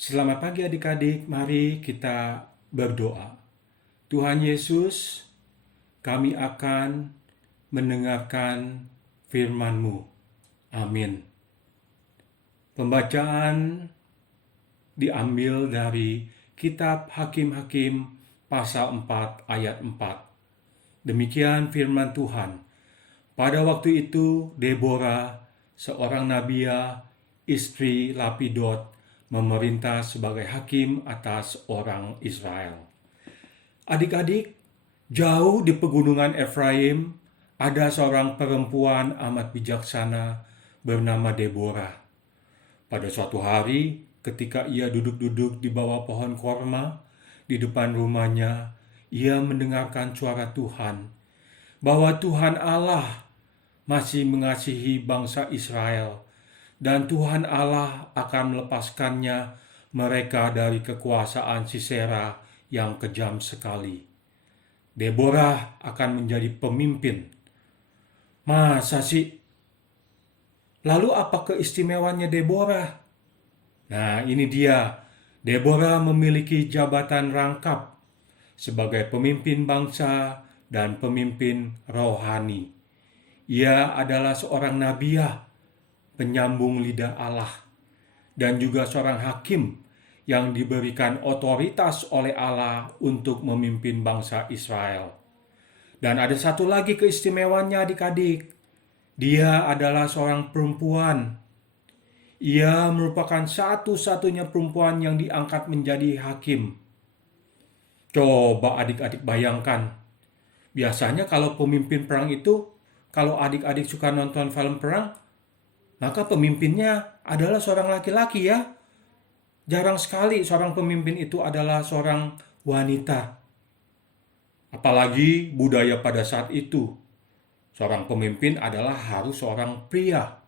Selamat pagi adik-adik, mari kita berdoa. Tuhan Yesus, kami akan mendengarkan firman-Mu. Amin. Pembacaan diambil dari kitab Hakim-Hakim pasal 4 ayat 4. Demikian firman Tuhan. Pada waktu itu Deborah, seorang nabiah, istri Lapidot, memerintah sebagai hakim atas orang Israel. Adik-adik, jauh di pegunungan Efraim ada seorang perempuan amat bijaksana bernama Deborah. Pada suatu hari, ketika ia duduk-duduk di bawah pohon korma di depan rumahnya, ia mendengarkan suara Tuhan, bahwa Tuhan Allah masih mengasihi bangsa Israel, dan Tuhan Allah akan melepaskannya mereka dari kekuasaan Sisera yang kejam sekali. Deborah akan menjadi pemimpin. Masa sih? Lalu apa keistimewaannya Deborah? Nah, ini dia. Deborah memiliki jabatan rangkap sebagai pemimpin bangsa dan pemimpin rohani. Ia adalah seorang nabiah, penyambung lidah Allah, dan juga seorang hakim yang diberikan otoritas oleh Allah untuk memimpin bangsa Israel. Dan ada satu lagi keistimewaannya adik-adik. Dia adalah seorang perempuan. Ia merupakan satu-satunya perempuan yang diangkat menjadi hakim. Coba adik-adik bayangkan. Biasanya kalau pemimpin perang itu, kalau adik-adik suka nonton film perang, maka pemimpinnya adalah seorang laki-laki ya. Jarang sekali seorang pemimpin itu adalah seorang wanita. Apalagi budaya pada saat itu. Seorang pemimpin adalah harus seorang pria.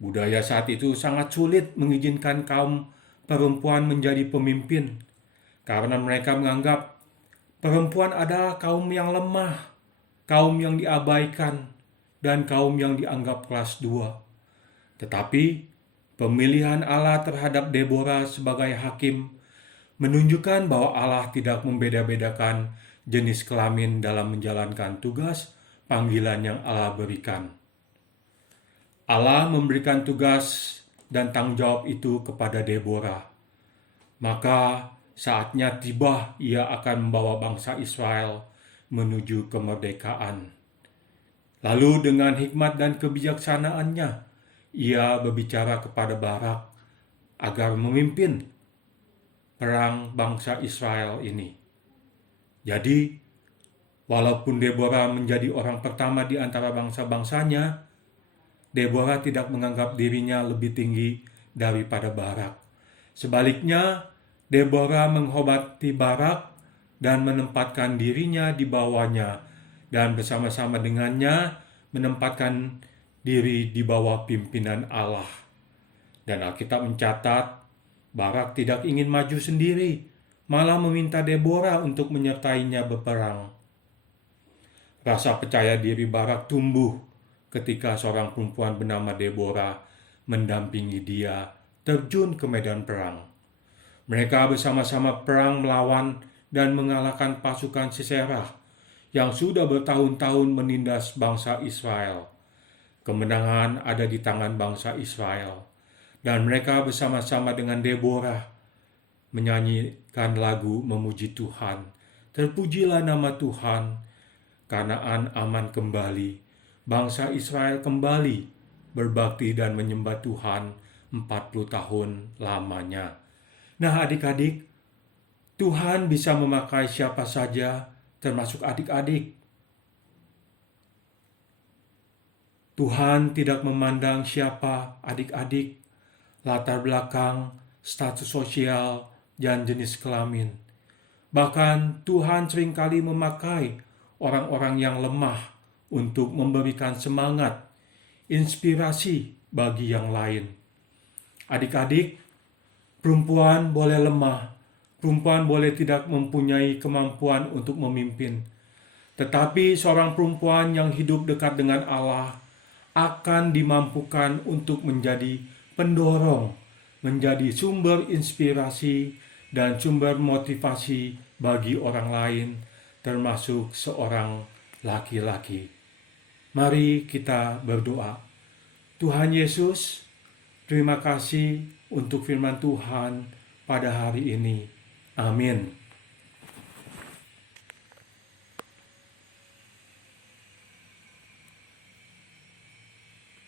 Budaya saat itu sangat sulit mengizinkan kaum perempuan menjadi pemimpin. Karena mereka menganggap perempuan adalah kaum yang lemah, kaum yang diabaikan, dan kaum yang dianggap kelas 2. Tetapi pemilihan Allah terhadap Deborah sebagai hakim menunjukkan bahwa Allah tidak membeda-bedakan jenis kelamin dalam menjalankan tugas panggilan yang Allah berikan. Allah memberikan tugas dan tanggung jawab itu kepada Deborah. Maka saatnya tiba ia akan membawa bangsa Israel menuju kemerdekaan. Lalu dengan hikmat dan kebijaksanaannya, ia berbicara kepada Barak agar memimpin perang bangsa Israel ini. Jadi, walaupun Deborah menjadi orang pertama di antara bangsa-bangsanya, Deborah tidak menganggap dirinya lebih tinggi daripada Barak. Sebaliknya, Deborah menghormati Barak dan menempatkan dirinya di bawahnya, dan bersama-sama dengannya menempatkan diri di bawah pimpinan Allah. Dan Alkitab mencatat, Barak tidak ingin maju sendiri, malah meminta Deborah untuk menyertainya berperang. Rasa percaya diri Barak tumbuh ketika seorang perempuan bernama Deborah mendampingi dia terjun ke medan perang. Mereka bersama-sama perang melawan dan mengalahkan pasukan Sisera yang sudah bertahun-tahun menindas bangsa Israel. Kemenangan ada di tangan bangsa Israel, dan mereka bersama-sama dengan Deborah menyanyikan lagu memuji Tuhan. Terpujilah nama Tuhan, Kanaan aman kembali, bangsa Israel kembali berbakti dan menyembah Tuhan 40 tahun lamanya. Nah adik-adik, Tuhan bisa memakai siapa saja, termasuk adik-adik. Tuhan tidak memandang siapa adik-adik, latar belakang, status sosial, dan jenis kelamin. Bahkan Tuhan seringkali memakai orang-orang yang lemah untuk memberikan semangat, inspirasi bagi yang lain. Adik-adik, perempuan boleh lemah, perempuan boleh tidak mempunyai kemampuan untuk memimpin. Tetapi seorang perempuan yang hidup dekat dengan Allah akan dimampukan untuk menjadi pendorong menjadi sumber inspirasi dan sumber motivasi bagi orang lain, termasuk seorang laki-laki. Mari kita berdoa. Tuhan Yesus, terima kasih untuk firman Tuhan pada hari ini. Amin.